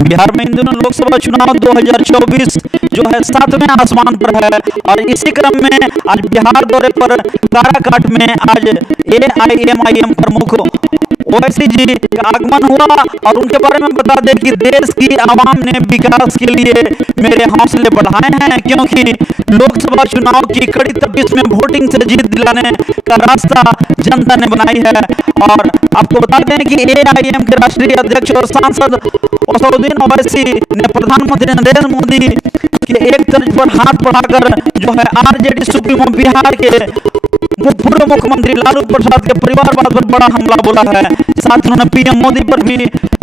बिहार में इन दिनों लोकसभा चुनाव 2024 जो है 7वें आसमान पर है और इसी क्रम में आज बिहार दौरे पर काराकाट में आज AIMIM प्रमुख ओवैसी जी का आगमन हुआ और उनके बारे में बता दें कि देश की आवाम ने विकास के लिए मेरे हौसले बढ़ाए हैं, क्योंकि लोकसभा चुनाव की कड़ी तपिश में वोटिंग से जीत दिलाने का रास्ता जनता ने बनाई है। और आपको बता दें कि AIM के राष्ट्रीय अध्यक्ष और सांसद असदुद्दीन ओवैसी ने प्रधानमंत्री नरेंद्र मोदी के एक तर्ज पर हाथ बढ़ाकर जो है RJD सुप्रीमो बिहार के पूर्व मुख्यमंत्री लालू प्रसाद के परिवारवाद पर बड़ा हमला बोला है। साथ उन्होंने PM मोदी पर भी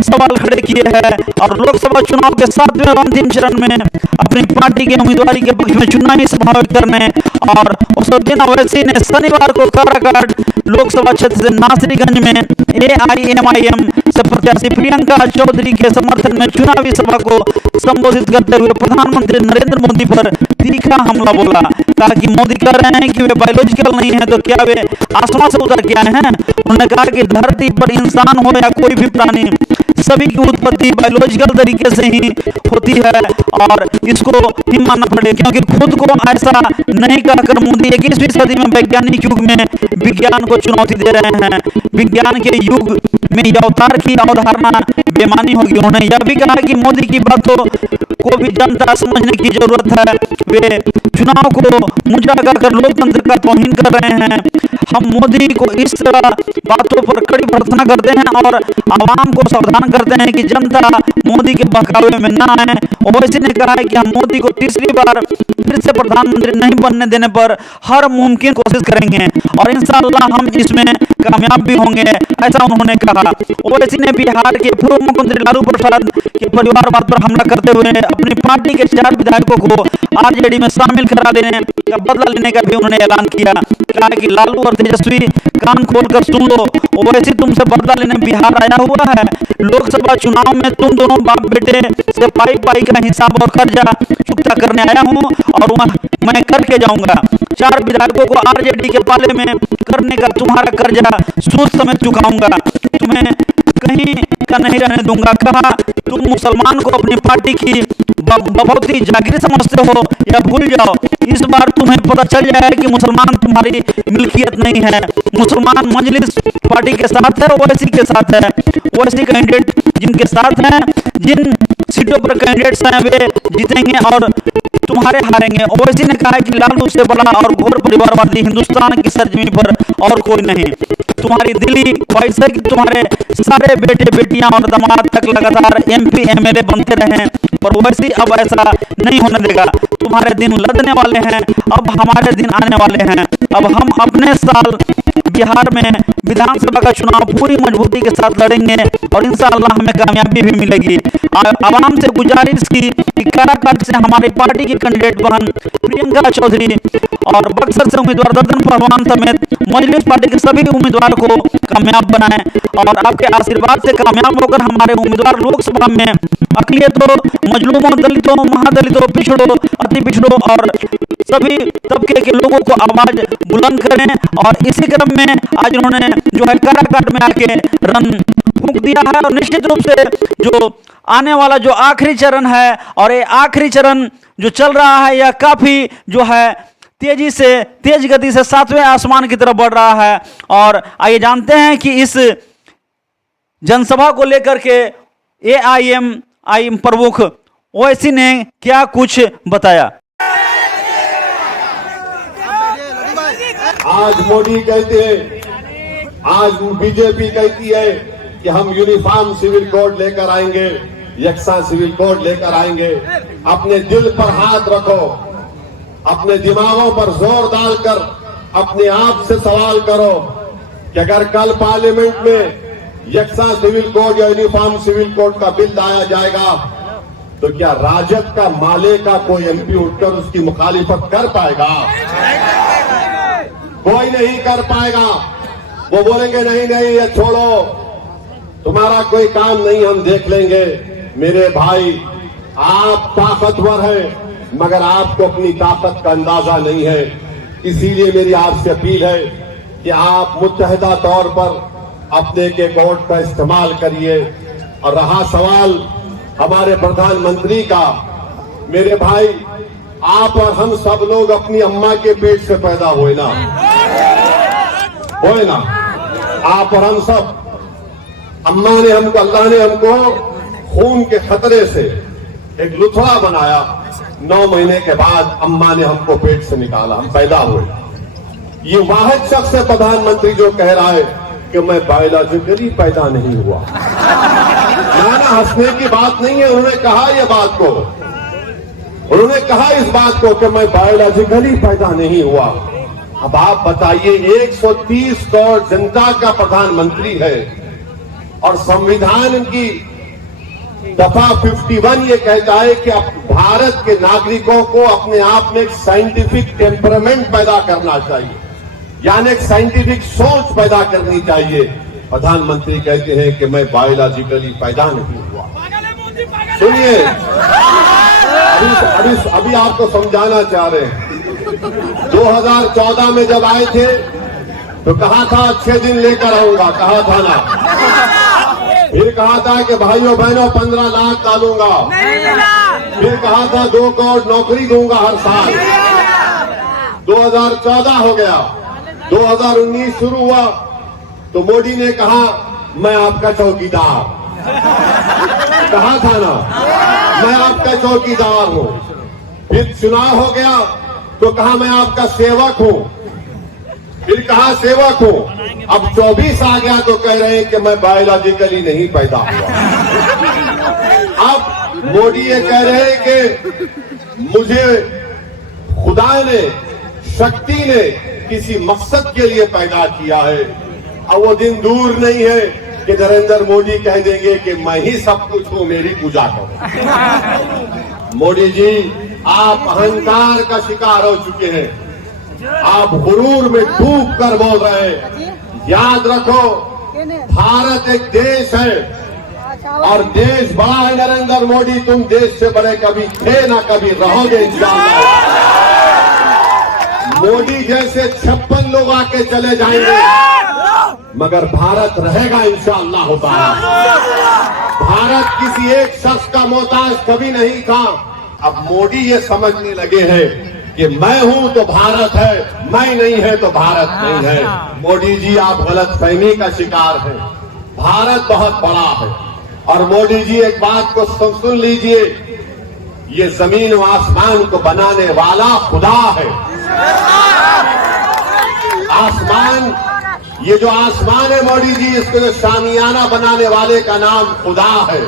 सवाल खड़े किए हैं और लोकसभा चुनाव के 7वें और अंतिम चरण में अपनी पार्टी के उम्मीदवारी के पक्ष में चुनावी सभा करने और असदुद्दीन ओवैसी ने शनिवार को काराकाट लोकसभा क्षेत्र से नासरीगंज में AIMIM से प्रत्याशी प्रियंका चौधरी के समर्थन में चुनावी सभा को संबोधित करते हुए प्रधानमंत्री नरेंद्र मोदी पर तीखा हमला बोला। कहा कि मोदी कह रहे हैं कि वे बायोलॉजिकल नहीं है तो क्या वे आसमान से उतर के आए हैं। उन्होंने कहा कि धरती पर इंसान हो या कोई भी प्राणी, सभी की उत्पत्ति बायोलॉजिकल तरीके से ही होती है और इसको ही मानना पड़े, क्योंकि खुद को ऐसा नहीं कहकर मोदी 21वीं सदी में वैज्ञानिक युग में विज्ञान को चुनौती दे रहे हैं। विज्ञान के युग में अवतार की अवधारणा बेमानी होगी। उन्होंने यह भी कहा कि मोदी की बातों को भी जनता समझने की जरूरत है। वे चुनाव को मुद्दा कर लोकतंत्र का तौहीन कर रहे हैं। हम मोदी को इस तरह बातों पर कड़ी भर्त्सना करते हैं और आवाम को सावधान करते हैं कि जनता मोदी के बहकावे में न आए। ओवैसी ने कहा है कि हम मोदी को तीसरी बार फिर से प्रधानमंत्री नहीं बनने देने पर हर मुमकिन कोशिश करेंगे और इंशाअल्लाह हम इसमें कामयाब भी होंगे, ऐसा उन्होंने कहा। ओवैसी ने बिहार के पूर्व मुख्यमंत्री लालू प्रसाद के परिवारवाद पर हमला करते हुए अपनी पार्टी के 4 विधायकों को RJD में शामिल करा देने का बदला लेने का भी उन्होंने ऐलान किया। कहा कि लालू और तेजस्वी कान खोलकर सुन लो, ओवैसी तुमसे बदला लेने बिहार आया हुआ है। लोकसभा चुनाव में तुम दोनों बाप बेटे से पाई का हिसाब और कर्जा चुकता करने आया हूँ और मैं करके जाऊंगा। 4 विधायकों को RJD के पाले में करने का तुम्हारा कर्जा सूद समेत चुकाऊंगा, तुम्हें कहीं का नहीं रहने दूंगा। कहा तुम मुसलमान को अपनी पार्टी की बभौती जागीर समझते हो या भूल जाओ, इस बार तुम्हें पता चल जाए कि मुसलमान तुम्हारी मिल्कियत नहीं है। मुसलमान मजलिस पार्टी के साथ है, ओवैसी के साथ है। ओवैसी कैंडिडेट जिनके साथ हैं, जिन सीटों पर कैंडिडेट्स हैं वे जीतेंगे और तुम्हारे हारेंगे। ओवैसी ने कहा कि लालू से बड़ा और घोर परिवारवादी हिंदुस्तान की सरजमीन पर और कोई नहीं। तुम्हारी दिली ख्वाहिश है कि तुम्हारे सारे बेटे बेटियां और दामाद तक लगातार MP MLA बनते रहें, पर ओवैसी अब ऐसा नहीं होने देगा। तुम्हारे दिन लदने वाले हैं, अब हमारे दिन आने वाले हैं। अब हम अपने साल बिहार में विधानसभा का चुनाव पूरी मजबूती के साथ लड़ेंगे और इंशाअल्लाह हमें कामयाबी भी मिलेगी। आवाम से गुजारिश की कि काराकाट से हमारी पार्टी की कैंडिडेट बहन प्रियंका चौधरी और बक्सर से उम्मीदवार दर्जन पहलवान समेत मजलिस पार्टी के सभी उम्मीदवार को कामयाब बनाएं और आपके आशीर्वाद से कामयाब होकर हमारे उम्मीदवार लोकसभा में अकलियतों, मजलूमों, दलितों, महादलितों, पिछड़ों, अति पिछड़ों और सभी तबके के लोगों को आवाज बुलंद करें। और इसी क्रम में आज उन्होंने जो है काराकाट में आके रन फूंक दिया है और निश्चित रूप से जो आने वाला जो आखिरी चरण है और ये आखिरी चरण जो चल रहा है यह काफी जो है तेज गति से 7वें आसमान की तरफ बढ़ रहा है। और आइए जानते हैं कि इस जनसभा को लेकर के AIMIM प्रमुख ओवैसी ने क्या कुछ बताया। आज मोदी कहते हैं, आज BJP कहती है कि हम यूनिफॉर्म सिविल कोड लेकर आएंगे, यकसा सिविल कोड लेकर आएंगे। अपने दिल पर हाथ रखो, अपने दिमागों पर जोर डालकर अपने आप से सवाल करो कि अगर कल पार्लियामेंट में यकसा सिविल कोड या यूनिफॉर्म सिविल कोड का बिल लाया जाएगा तो क्या राजद का माले का कोई MP उठकर उसकी मुखालिफत कर पाएगा? कोई नहीं कर पाएगा। वो बोलेंगे नहीं नहीं ये छोड़ो, तुम्हारा कोई काम नहीं, हम देख लेंगे। मेरे भाई, आप ताकतवर हैं मगर आपको अपनी ताकत का अंदाजा नहीं है। इसीलिए मेरी आपसे अपील है कि आप मुत्तहिदा तौर पर अपने के वोट का इस्तेमाल करिए। और रहा सवाल हमारे प्रधानमंत्री का, मेरे भाई आप और हम सब लोग अपनी अम्मा के पेट से पैदा हुए ना, आप और हम सब, अम्मा ने हमको, अल्लाह ने हमको खून के खतरे से एक लुथड़ा बनाया। 9 महीने के बाद अम्मा ने हमको पेट से निकाला, हम पैदा हुए। ये वाहिद शख्स है प्रधानमंत्री जो कह रहा है कि मैं बायोलॉजिकली पैदा नहीं हुआ। ना हंसने की बात नहीं है, उन्होंने कहा ये बात को, उन्होंने कहा इस बात को कि मैं बायोलॉजिकली पैदा नहीं हुआ। अब आप बताइए, 130 करोड़ जनता का प्रधानमंत्री है और संविधान की दफा 51 ये कहता है कि भारत के नागरिकों को अपने आप में एक साइंटिफिक टेम्परामेंट पैदा करना चाहिए, यानी एक साइंटिफिक सोच पैदा करनी चाहिए। प्रधानमंत्री कहते हैं कि मैं बायोलॉजिकली पैदा नहीं हुआ। सुनिए, अभी आपको समझाना चाह रहे हैं। 2014 में जब आए थे तो कहा था अच्छे दिन लेकर आऊंगा, कहा था ना, फिर कहा था कि भाइयों बहनों 15 लाख डालूंगा, फिर कहा था 2 करोड़ नौकरी दूंगा हर साल। 2014 हो गया, 2019 शुरू हुआ तो मोदी ने कहा मैं आपका चौकीदार, कहा था ना, मैं आपका चौकीदार हूं। फिर चुनाव हो गया तो कहा मैं आपका सेवक हूं, फिर कहा सेवक हूं। अब 24 आ गया तो कह रहे हैं कि मैं बायोलॉजिकली नहीं पैदा हुआ। अब मोदी ये कह रहे हैं कि मुझे खुदा ने, शक्ति ने किसी मकसद के लिए पैदा किया है। अब वो दिन दूर नहीं है कि नरेंद्र मोदी कह देंगे कि मैं ही सब कुछ हूं, मेरी पूजा करो। मोदी जी, आप अहंकार का शिकार हो चुके हैं, आप गुरूर में डूब कर बोल रहे हैं। याद रखो, भारत एक देश है और देश बड़ा है। नरेंद्र मोदी, तुम देश से बड़े कभी थे ना कभी रहोगे इंशाअल्लाह। मोदी जैसे 56 लोग आके चले जाएंगे मगर भारत रहेगा इंशाअल्लाह ताला। भारत किसी एक शख्स का मोहताज कभी नहीं था। अब मोदी ये समझने लगे हैं कि मैं हूं तो भारत है, मैं नहीं है तो भारत नहीं है। मोदी जी, आप गलतफहमी का शिकार हैं। भारत बहुत बड़ा है और मोदी जी एक बात को सुन लीजिए, ये जमीन व आसमान को बनाने वाला खुदा है। आसमान, ये जो आसमान है मोदी जी, इसको जो शामियाना बनाने वाले का नाम खुदा है।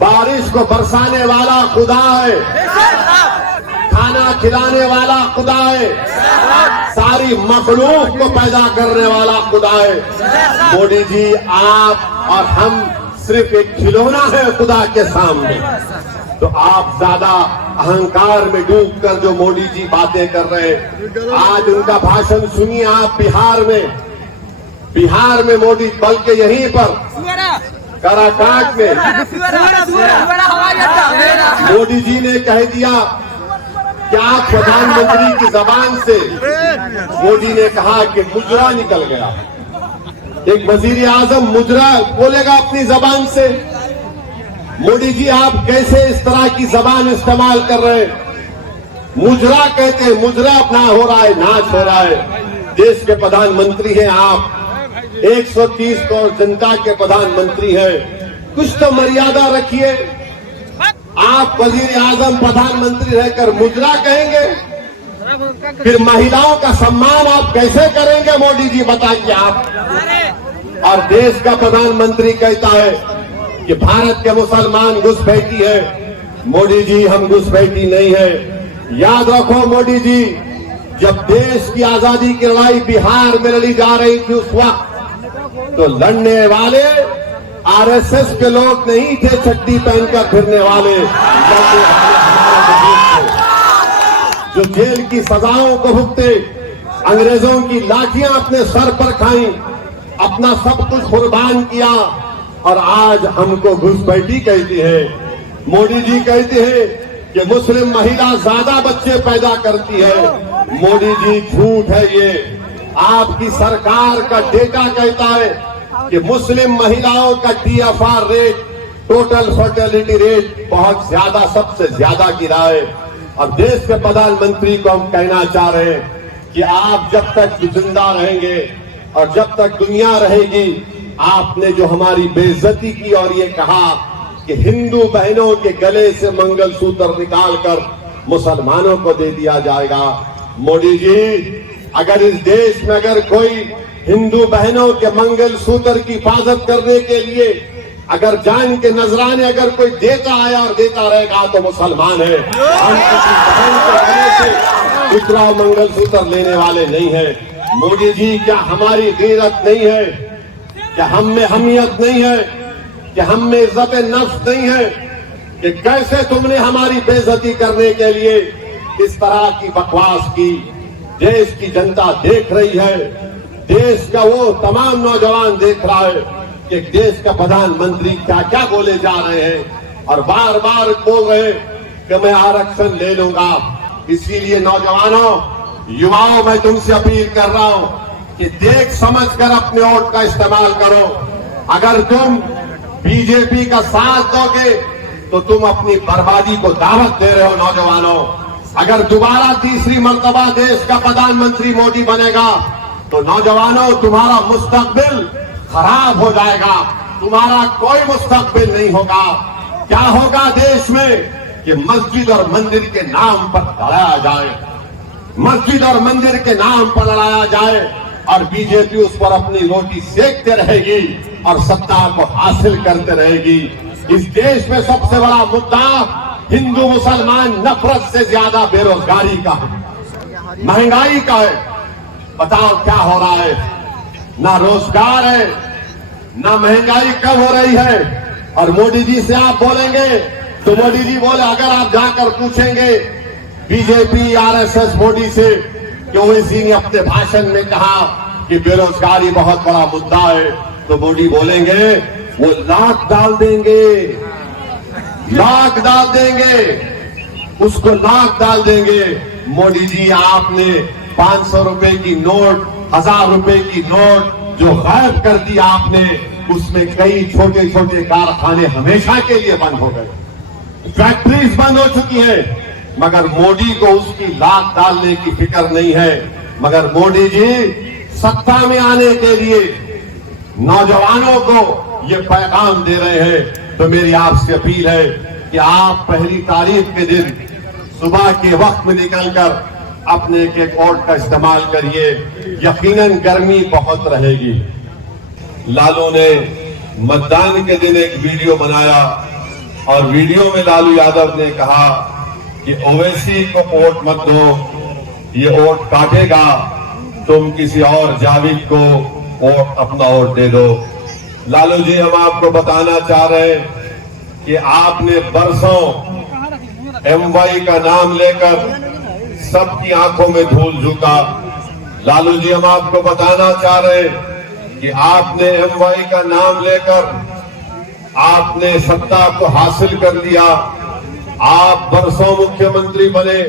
बारिश को बरसाने वाला खुदा है, खाना खिलाने वाला खुदा है, सारी मखलूक को पैदा करने वाला खुदा है। मोदी जी, आप और हम सिर्फ एक खिलौना है खुदा के सामने। तो आप ज्यादा अहंकार में डूब कर जो मोदी जी बातें कर रहे हैं, आज उनका भाषण सुनिए आप। बिहार में मोदी, बल्कि यहीं पर काराकाट में मोदी जी ने कह दिया कि आप प्रधानमंत्री की जबान से, मोदी ने कहा कि मुजरा निकल गया। एक वजीर आजम मुजरा बोलेगा अपनी जबान से? मोदी जी, आप कैसे इस तरह की जबान इस्तेमाल कर रहे हैं? मुजरा कहते हैं, मुजरा अपना हो रहा है, नाच हो रहा है। देश के प्रधानमंत्री हैं आप, 130 करोड़ जनता के प्रधानमंत्री हैं, कुछ तो मर्यादा रखिए। आप वजीर आजम प्रधानमंत्री रहकर मुजरा कहेंगे? फिर महिलाओं का सम्मान आप कैसे करेंगे मोदी जी, बताइए आप। और देश का प्रधानमंत्री कहता है कि भारत के मुसलमान घुसपैठी है। मोदी जी, हम घुसपैठी नहीं है। याद रखो मोदी जी, जब देश की आजादी की लड़ाई बिहार में लड़ी जा रही थी उस वक्त तो लड़ने वाले आरएसएस के लोग नहीं थे, चड्डी पहनकर फिरने वाले। जो जेल की सजाओं को भुगते, अंग्रेजों की लाठियां अपने सर पर खाई, अपना सब कुछ कुर्बान किया और आज हमको घुसपैठी कहती है। मोदी जी कहते हैं कि मुस्लिम महिला ज्यादा बच्चे पैदा करती है। मोदी जी, झूठ है ये। आपकी सरकार का डेटा कहता है कि मुस्लिम महिलाओं का TFR rate total fertility rate बहुत ज्यादा, सबसे ज्यादा गिरा है। और देश के प्रधानमंत्री को हम कहना चाह रहे हैं कि आप जब तक जिंदा रहेंगे और जब तक दुनिया रहेगी, आपने जो हमारी बेइज्जती की और ये कहा कि हिंदू बहनों के गले से मंगलसूत्र निकालकर मुसलमानों को दे दिया जाएगा। मोदी जी, अगर इस देश में अगर कोई हिंदू बहनों के मंगलसूत्र की हिफाजत करने के लिए अगर जान के नजराने अगर कोई देता आया और देता रहेगा तो मुसलमान है। हम किसी बहन के गले से उतरा मंगलसूत्र लेने वाले नहीं है। मोदी जी, क्या हमारी गैरत नहीं है? क्या हम में हमियत नहीं है? क्या हम में इज्जत नफ्स नहीं है कि कैसे तुमने हमारी बेइज्जती करने के लिए इस तरह की बकवास की? देश की जनता देख रही है, देश का वो तमाम नौजवान देख रहा है कि देश का प्रधानमंत्री क्या क्या बोले जा रहे हैं और बार बार बोल रहे हैं कि मैं आरक्षण ले लूंगा। इसीलिए नौजवानों, युवाओं, मैं तुमसे अपील कर रहा हूं कि देख समझ कर अपने वोट का इस्तेमाल करो। अगर तुम बीजेपी का साथ दोगे तो तुम अपनी बर्बादी को दावत दे रहे हो। नौजवानों, अगर दोबारा तीसरी मर्तबा देश का प्रधानमंत्री मोदी बनेगा तो नौजवानों, तुम्हारा मुस्तकबिल खराब हो जाएगा, तुम्हारा कोई मुस्तकबिल नहीं होगा। क्या होगा देश में कि मस्जिद और मंदिर के नाम पर लड़ाया जाए, मस्जिद और मंदिर के नाम पर लड़ाया जाए और बीजेपी उस पर अपनी रोटी सेकते रहेगी और सत्ता को हासिल करते रहेगी। इस देश में सबसे बड़ा मुद्दा हिंदू मुसलमान नफरत से ज्यादा बेरोजगारी का है, महंगाई का है। बताओ क्या हो रहा है? ना रोजगार है, ना महंगाई कम हो रही है। और मोदी जी से आप बोलेंगे तो मोदी जी बोले, अगर आप जाकर पूछेंगे बीजेपी आरएसएस मोदी से कि ओवैसी ने अपने भाषण में कहा कि बेरोजगारी बहुत बड़ा मुद्दा है, तो मोदी बोलेंगे वो लाख डाल देंगे, लाख डाल देंगे, उसको लाख डाल देंगे। मोदी जी, आपने 500 रुपए की नोट, 1000 रुपए की नोट जो गायब कर दी आपने, उसमें कई छोटे छोटे कारखाने हमेशा के लिए बंद हो गए, फैक्ट्रीज बंद हो चुकी है। मगर मोदी को उसकी लाख डालने की फिक्र नहीं है। मगर मोदी जी सत्ता में आने के लिए नौजवानों को ये पैगाम दे रहे हैं। तो मेरी आपसे अपील है कि आप पहली तारीख के दिन सुबह के वक्त में निकलकर अपने एक वोट का इस्तेमाल करिए। यकीनन गर्मी बहुत रहेगी। लालू ने मतदान के दिन एक वीडियो बनाया और वीडियो में लालू यादव ने कहा कि ओवैसी को वोट मत दो, ये वोट काटेगा, तुम किसी और जावेद को वोट अपना वोट दे दो। लालू जी, हम आपको बताना चाह रहे हैं कि आपने बरसों एमवाई का नाम लेकर सबकी आंखों में धूल झोंका। लालू जी, हम आपको बताना चाह रहे हैं कि आपने एमवाई का नाम लेकर आपने सत्ता को हासिल कर लिया। आप बरसों मुख्यमंत्री बने,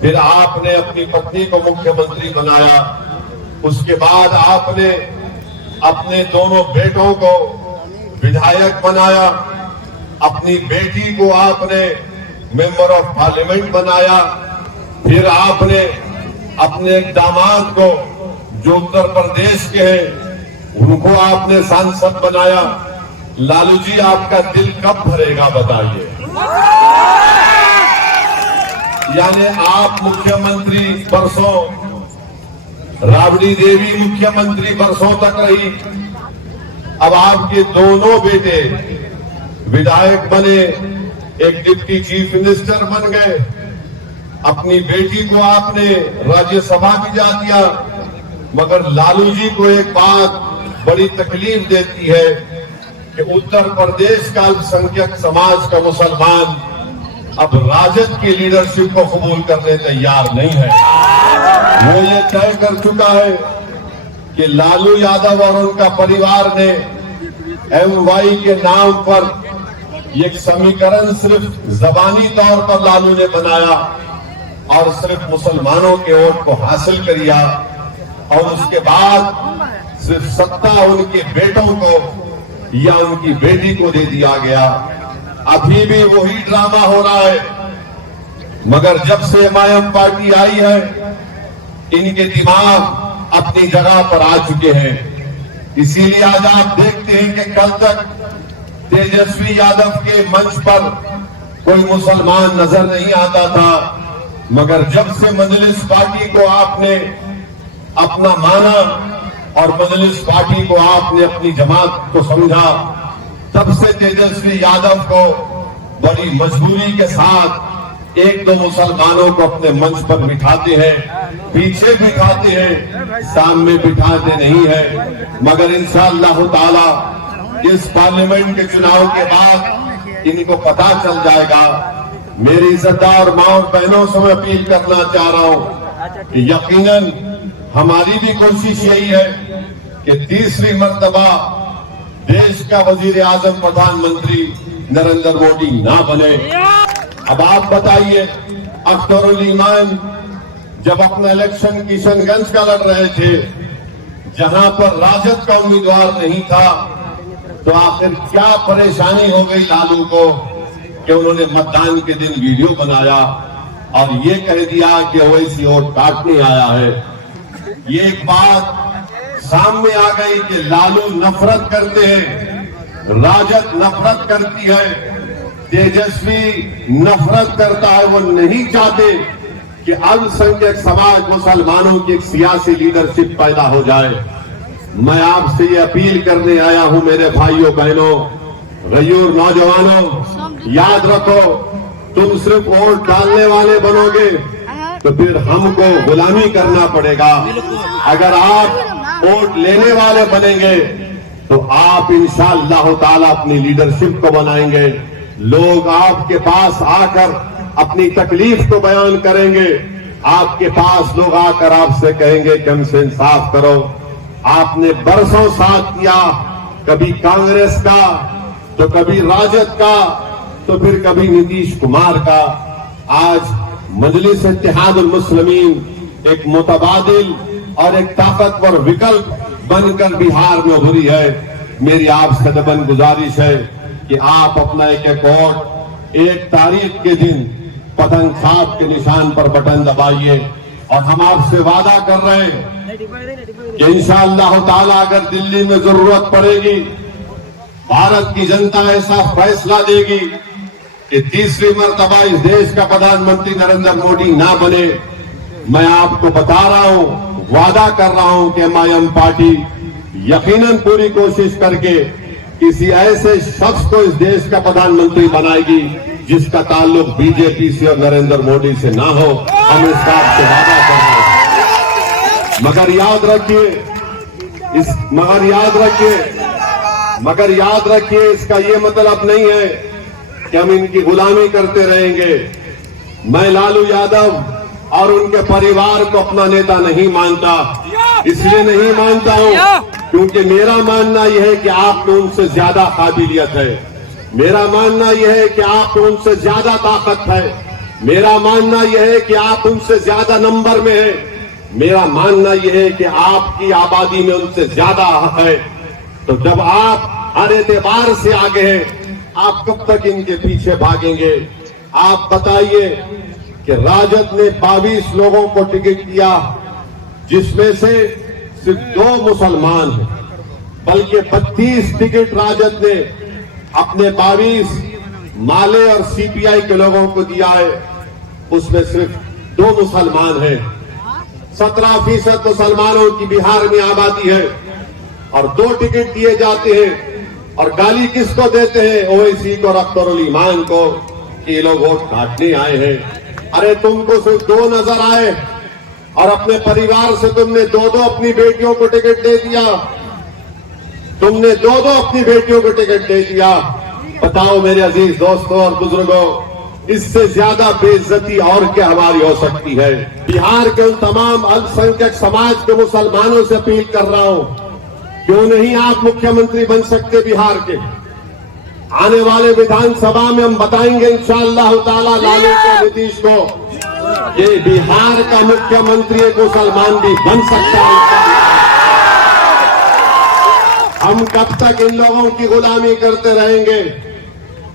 फिर आपने अपनी पत्नी को मुख्यमंत्री बनाया। उसके बाद आपने अपने दोनों बेटों को विधायक बनाया, अपनी बेटी को आपने मेंबर ऑफ पार्लियामेंट बनाया, फिर आपने अपने एक दामाद को जो उत्तर प्रदेश के हैं उनको आपने सांसद बनाया। लालू जी, आपका दिल कब भरेगा बताइए? यानी आप मुख्यमंत्री बरसों, राबड़ी देवी मुख्यमंत्री बरसों तक रही, अब आपके दोनों बेटे विधायक बने, एक डिप्टी चीफ मिनिस्टर बन गए, अपनी बेटी को आपने राज्यसभा भिजा दिया। मगर लालू जी को एक बात बड़ी तकलीफ देती है कि उत्तर प्रदेश का अल्पसंख्यक समाज का मुसलमान अब राजद की लीडरशिप को कबूल करने तैयार नहीं है। वो ये तय कर चुका है कि लालू यादव और उनका परिवार ने एमवाई के नाम पर एक समीकरण सिर्फ जबानी तौर पर लालू ने बनाया और सिर्फ मुसलमानों के वोट को हासिल किया और उसके बाद सिर्फ सत्ता उनके बेटों को या उनकी बेटी को दे दिया गया। अभी भी वही ड्रामा हो रहा है, मगर जब से एमआईएम पार्टी आई है इनके दिमाग अपनी जगह पर आ चुके हैं। इसीलिए आज आप देखते हैं कि कल तक तेजस्वी यादव के मंच पर कोई मुसलमान नजर नहीं आता था, मगर जब से मजलिस पार्टी को आपने अपना माना और मजलिस पार्टी को आपने अपनी जमात को समझा, तब से तेजस्वी यादव को बड़ी मजबूरी के साथ एक दो मुसलमानों को अपने मंच पर बिठाते हैं, पीछे बिठाते हैं, सामने बिठाते नहीं है। मगर इंशाअल्लाह ताला इस पार्लियामेंट के चुनाव के बाद इनको पता चल जाएगा। मेरी इज्जतदार माँ और बहनों से मैं अपील करना चाह रहा हूँ कि यकीनन हमारी भी कोशिश यही है कि तीसरी मर्तबा देश का वजीर आजम प्रधानमंत्री नरेंद्र मोदी ना बने। अब आप बताइए, अख्तरुल ईमान जब अपना इलेक्शन किशनगंज का लड़ रहे थे, जहां पर राजद का उम्मीदवार नहीं था, तो आखिर क्या परेशानी हो गई लालू को कि उन्होंने मतदान के दिन वीडियो बनाया और ये कह दिया कि ओवैसी वोट काटने आया है। ये एक बात सामने आ गई कि लालू नफरत करते हैं, राजद नफरत करती है, तेजस्वी नफरत करता है। वो नहीं चाहते कि अल्पसंख्यक समाज मुसलमानों की एक सियासी लीडरशिप पैदा हो जाए। मैं आपसे ये अपील करने आया हूं मेरे भाइयों बहनों, गयूर नौजवानों, याद रखो, तुम सिर्फ वोट डालने वाले बनोगे तो फिर हमको गुलामी करना पड़ेगा। अगर आप वोट लेने वाले बनेंगे तो आप इंशाअल्लाह ताला अपनी लीडरशिप को बनाएंगे। लोग आपके पास आकर अपनी तकलीफ को बयान करेंगे, आपके पास लोग आकर आपसे कहेंगे कि हमसे इंसाफ करो। आपने बरसों साथ किया, कभी कांग्रेस का तो कभी राजद का तो फिर कभी नीतीश कुमार का। आज मजलिस इत्तेहादुल मुस्लिमीन एक मुतबादिल और एक ताकतवर विकल्प बनकर बिहार में उभरी है। मेरी आपसे दबन गुजारिश है कि आप अपना एक वोट 1 तारीख के दिन पतंग छाप के निशान पर बटन दबाइए। और हम आपसे वादा कर रहे हैं कि इंशाअल्लाह ताला अगर दिल्ली में जरूरत पड़ेगी, भारत की जनता ऐसा फैसला देगी कि तीसरी मर्तबा इस देश का प्रधानमंत्री नरेंद्र मोदी ना बने, मैं आपको बता रहा हूं, वादा कर रहा हूं कि एमआईएम पार्टी यकीनन पूरी कोशिश करके किसी ऐसे शख्स को इस देश का प्रधानमंत्री बनाएगी जिसका ताल्लुक बीजेपी से और नरेंद्र मोदी से ना हो। हम इस बात से वादा कर रहे हैं। मगर याद रखिए, इसका ये मतलब नहीं है कि हम इनकी गुलामी करते रहेंगे। मैं लालू यादव और उनके परिवार को अपना नेता नहीं मानता। इसलिए नहीं मानता हूं क्योंकि मेरा मानना यह है कि आप में उनसे ज्यादा काबिलियत है, मेरा मानना यह है कि आप में उनसे ज्यादा ताकत है, मेरा मानना यह है कि आप उनसे ज्यादा नंबर में है, मेरा मानना यह है कि आपकी आबादी में उनसे ज्यादा हक है। तो जब आप हर एतबार से आगे हैं, आप कब तक इनके पीछे भागेंगे? आप बताइए कि राजद ने 22 लोगों को टिकट दिया, जिसमें से सिर्फ 2 मुसलमान हैं, बल्कि 32 टिकट राजद ने अपने 22 माले और सीपीआई के लोगों को दिया है, उसमें सिर्फ 2 मुसलमान हैं। 17% मुसलमानों की बिहार में आबादी है और 2 टिकट दिए जाते हैं। और गाली किसको देते हैं? ओवैसी को और अख्तरुल ईमान को कि ये लोग वोट काटने आए हैं। अरे तुमको सिर्फ 2 नजर आए और अपने परिवार से तुमने 2-2 अपनी बेटियों को टिकट दे दिया, तुमने 2-2 अपनी बेटियों को टिकट दे दिया। बताओ मेरे अजीज दोस्तों और बुजुर्गों, इससे ज्यादा बेइज्जती और क्या हमारी हो सकती है? बिहार के उन तमाम अल्पसंख्यक समाज के मुसलमानों से अपील कर रहा हूं, क्यों नहीं आप मुख्यमंत्री बन सकते बिहार के? आने वाले विधानसभा में हम बताएंगे इंशाअल्लाह ताला लालू को, नीतीश को, ये बिहार का मुख्यमंत्री एक मुसलमान भी बन सकता है। हम हम कब तक इन लोगों की गुलामी करते रहेंगे?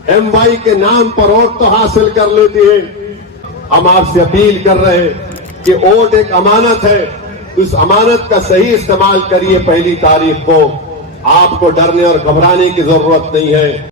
एमवाई के नाम पर वोट तो हासिल कर लेती है। हम आपसे अपील कर रहे हैं कि वोट एक अमानत है, उस अमानत का सही इस्तेमाल करिए। पहली तारीख को आपको डरने और घबराने की जरूरत नहीं है।